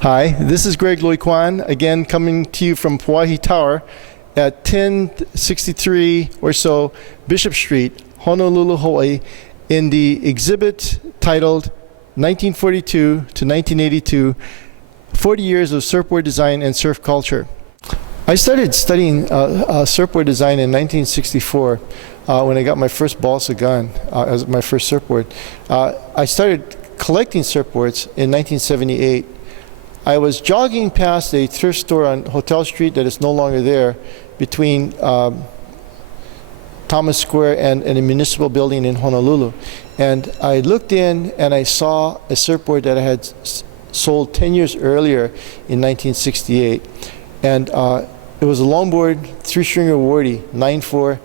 Hi, this is Greg Lui-Kwan, again coming to you from Pauahi Tower at 1063 or so Bishop Street, Honolulu, Hawaii, in the exhibit titled 1942 to 1982, 40 Years of Surfboard Design and Surf Culture. I started studying surfboard design in 1964 when I got my first balsa gun as my first surfboard. I started collecting surfboards in 1978. I was jogging past a thrift store on Hotel Street that is no longer there between Thomas Square and a municipal building in Honolulu. And I looked in and I saw a surfboard that I had sold 10 years earlier in 1968. And it was a longboard, 3-stringer Wardy, 9/4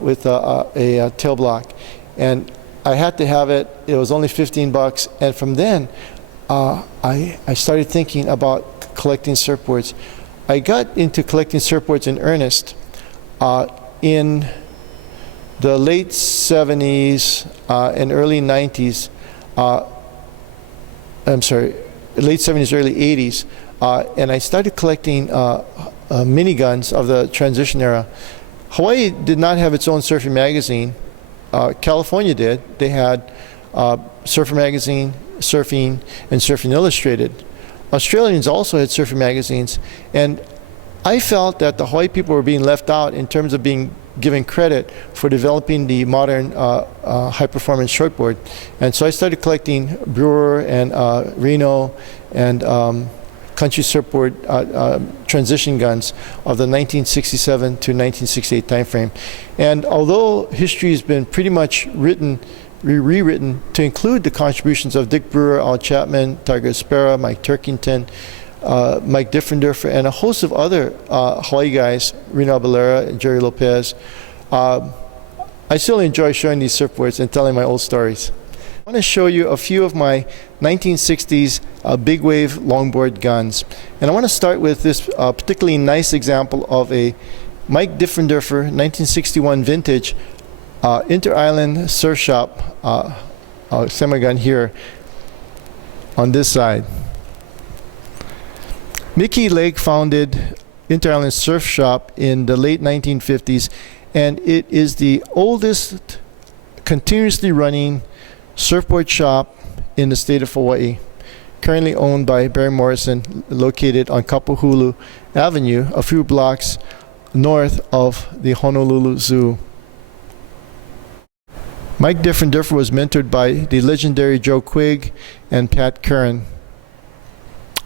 with a tail block. And I had to have it. It was only $15. And from then, I started thinking about collecting surfboards. I got into collecting surfboards in earnest in the late 70s and early 90s. I'm sorry, late 70s, early 80s. And I started collecting miniguns of the transition era. Hawaii did not have its own surfing magazine. California did. They had Surfer Magazine, Surfing, and Surfing Illustrated. Australians also had surfing magazines, and I felt that the Hawaii people were being left out in terms of being given credit for developing the modern high-performance shortboard. And so I started collecting Brewer and Reno and Country Surfboard transition guns of the 1967 to 1968 timeframe. And although history has been pretty much rewritten to include the contributions of Dick Brewer, Al Chapman, Tiger Espera, Mike Turkington, Mike Diffenderfer, and a host of other Hawaii guys, Reno Abalera and Jerry Lopez, I still enjoy showing these surfboards and telling my old stories. I want to show you a few of my 1960s big wave longboard guns. And I want to start with this particularly nice example of a Mike Diffenderfer 1961 vintage Inter-Island Surf Shop semi-gun here on this side. Mickey Lake founded Inter-Island Surf Shop in the late 1950s, and it is the oldest continuously running surfboard shop in the state of Hawaii, currently owned by Barry Morrison, located on Kapuhulu Avenue, a few blocks north of the Honolulu Zoo. Mike Diffenderfer was mentored by the legendary Joe Quigg and Pat Curran,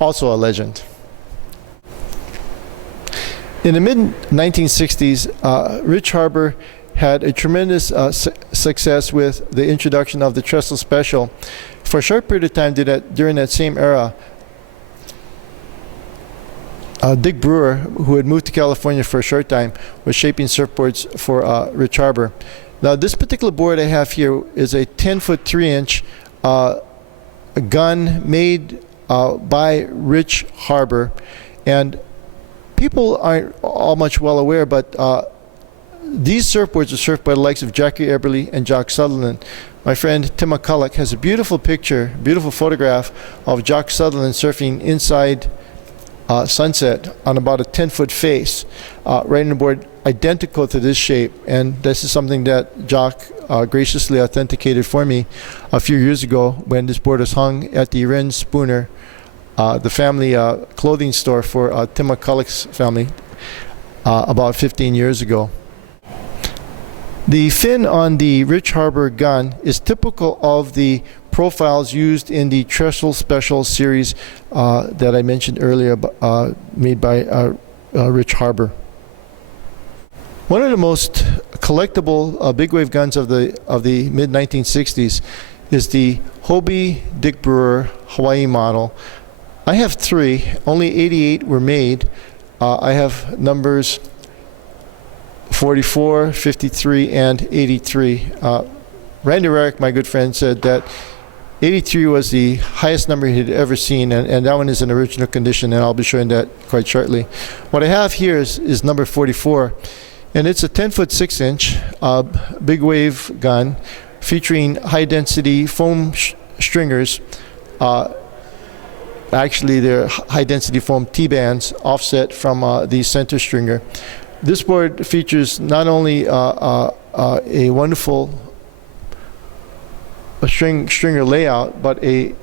also a legend. In the mid-1960s, Rich Harbor had a tremendous success with the introduction of the Trestle Special. For a short period of time during that same era, Dick Brewer, who had moved to California for a short time, was shaping surfboards for Rich Harbor. Now, this particular board I have here is a 10-foot 3-inch gun made by Rich Harbor, and people aren't all much well aware, but these surfboards are surfed by the likes of Jackie Eberly and Jock Sutherland. My friend Tim McCulloch has a beautiful picture, beautiful photograph of Jock Sutherland surfing inside Sunset on about a 10-foot face, riding a board identical to this shape. And this is something that Jock graciously authenticated for me a few years ago when this board was hung at the Wren Spooner, the family clothing store for Tim McCulloch's family about 15 years ago. The fin on the Rich Harbor gun is typical of the profiles used in the Trestle Special series that I mentioned earlier, made by Rich Harbor. One of the most collectible big wave guns of the mid-1960s is the Hobie Dick Brewer Hawaii model. I have 3. Only 88 were made. I have numbers 44, 53, and 83. Randy Rarick, my good friend, said that 83 was the highest number he'd ever seen, and that one is in original condition, and I'll be showing that quite shortly. What I have here is number 44, and it's a 10-foot 6-inch big wave gun featuring high-density foam stringers actually they're high-density foam T-bands offset from the center stringer. This board features not only a wonderful stringer layout, but a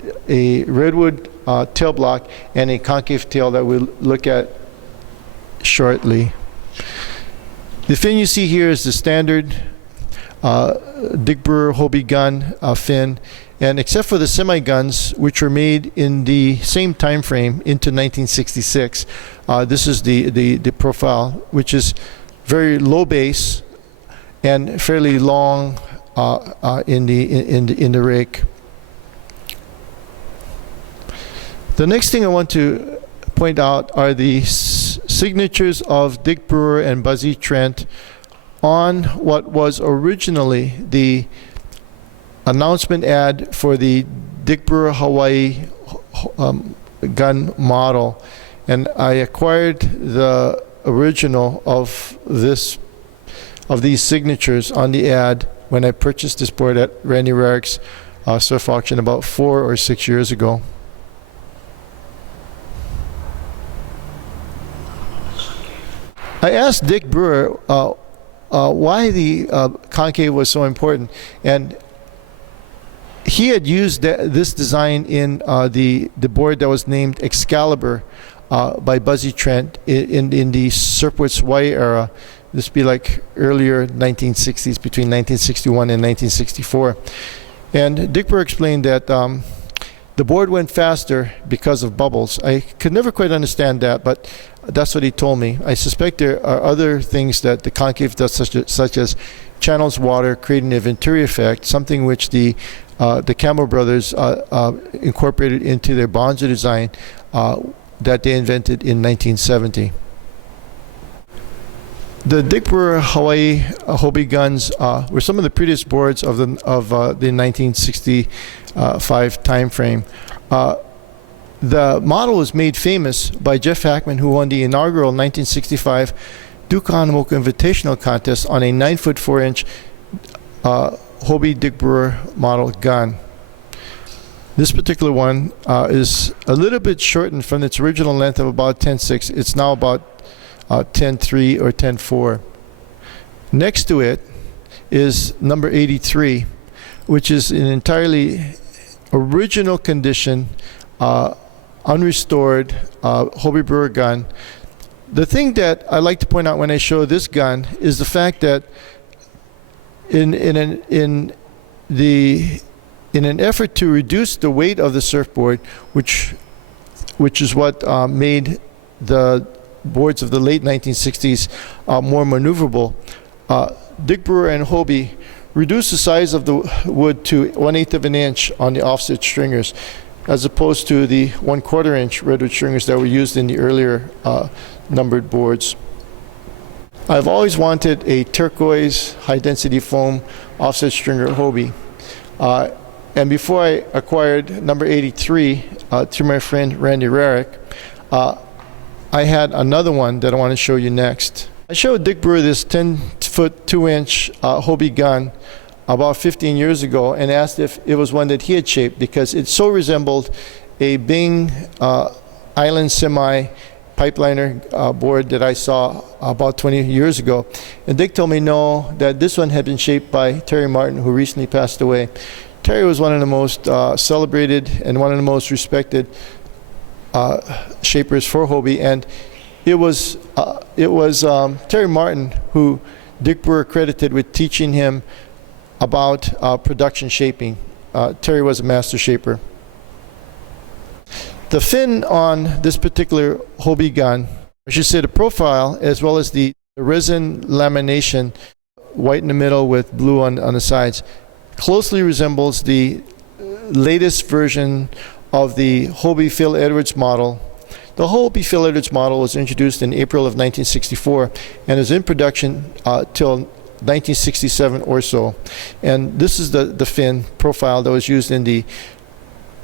redwood tail block and a concave tail that we'll look at shortly. The fin you see here is the standard Dick Brewer Hobie gun fin, and except for the semi guns, which were made in the same time frame into 1966, this is the profile, which is very low base and fairly long in the rake. The next thing I want to point out are the signatures of Dick Brewer and Buzzy Trent on what was originally the announcement ad for the Dick Brewer Hawaii gun model, and I acquired the original of these signatures on the ad when I purchased this board at Randy Rarick's surf auction about 4 or 6 years ago. I asked Dick Brewer why the concave was so important, and he had used this design in the board that was named Excalibur by Buzzy Trent in the Surfboards Hawaii era. This would be like earlier 1960s, between 1961 and 1964. And Dick Brewer explained that the board went faster because of bubbles. I could never quite understand that, but that's what he told me. I suspect there are other things that the concave does, such as channels water, creating a Venturi effect, something which the Campbell brothers incorporated into their Bonzer design that they invented in 1970. The Dick Brewer Hawaii Hobie guns were some of the prettiest boards of the 1965 time frame. The model was made famous by Jeff Hackman, who won the inaugural 1965 Duke Kahanamoku Invitational Contest on a 9-foot 4-inch Hobie Dick Brewer model gun. This particular one is a little bit shortened from its original length of about 10.6. It's now about 10.3 or 10.4. Next to it is number 83, which is an entirely original condition, unrestored Hobie Brewer gun. The thing that I like to point out when I show this gun is the fact that in an effort to reduce the weight of the surfboard, which is what made the boards of the late 1960s more maneuverable, Dick Brewer and Hobie reduced the size of the wood to 1/8 of an inch on the offset stringers, as opposed to the 1/4 inch redwood stringers that were used in the earlier numbered boards. I've always wanted a turquoise high-density foam offset stringer Hobie. And before I acquired number 83 through my friend Randy Rarick, I had another one that I want to show you next. I showed Dick Brewer this 10-foot 2-inch Hobie gun about 15 years ago and asked if it was one that he had shaped, because it so resembled a Bing Island Semi pipeliner board that I saw about 20 years ago. And Dick told me no, that this one had been shaped by Terry Martin, who recently passed away. Terry was one of the most celebrated and one of the most respected shapers for Hobie, and it was Terry Martin who Dick Brewer credited with teaching him about production shaping. Terry was a master shaper. The fin on this particular Hobie gun, I should say the profile, as well as the resin lamination, white in the middle with blue on the sides, closely resembles the latest version of the Hobie Phil Edwards model. The Hobie Phil Edwards model was introduced in April of 1964 and is in production till 1967 or so. And this is the fin profile that was used in the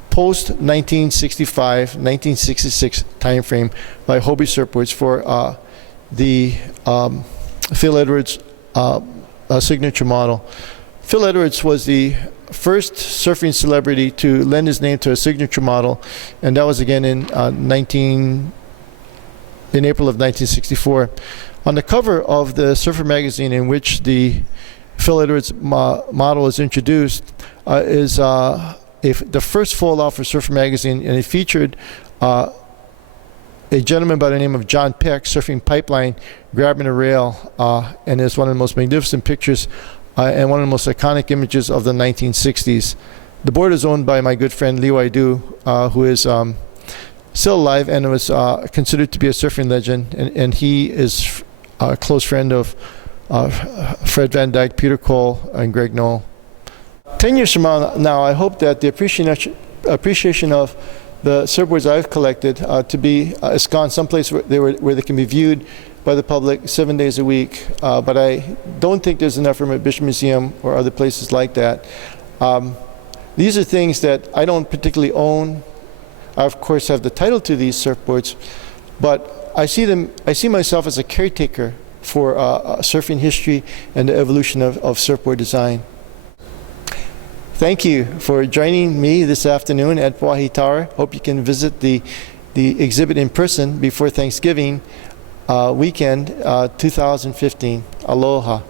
post-1965, 1966 time frame by Hobie Surfboards for the Phil Edwards signature model. Phil Edwards was the first surfing celebrity to lend his name to a signature model, and that was again in April of 1964. On the cover of the Surfer magazine, in which the Phil Edwards model is introduced, is the first fold-out for Surfer magazine, and it featured a gentleman by the name of John Peck surfing pipeline, grabbing a rail, and it's one of the most magnificent pictures and one of the most iconic images of the 1960s. The board is owned by my good friend Lee Wai-Du, who is still alive and was considered to be a surfing legend, and he is a close friend of Fred Van Dyke, Peter Cole, and Greg Lui. 10 years from now, I hope that the appreciation of the surfboards I've collected to be ensconced someplace where they can be viewed by the public 7 days a week. But I don't think there's enough room at Bishop Museum or other places like that. These are things that I don't particularly own. I, of course, have the title to these surfboards, but I see myself as a caretaker for surfing history and the evolution of surfboard design. Thank you for joining me this afternoon at Pauahi Tower. Hope you can visit the exhibit in person before Thanksgiving weekend 2015. Aloha.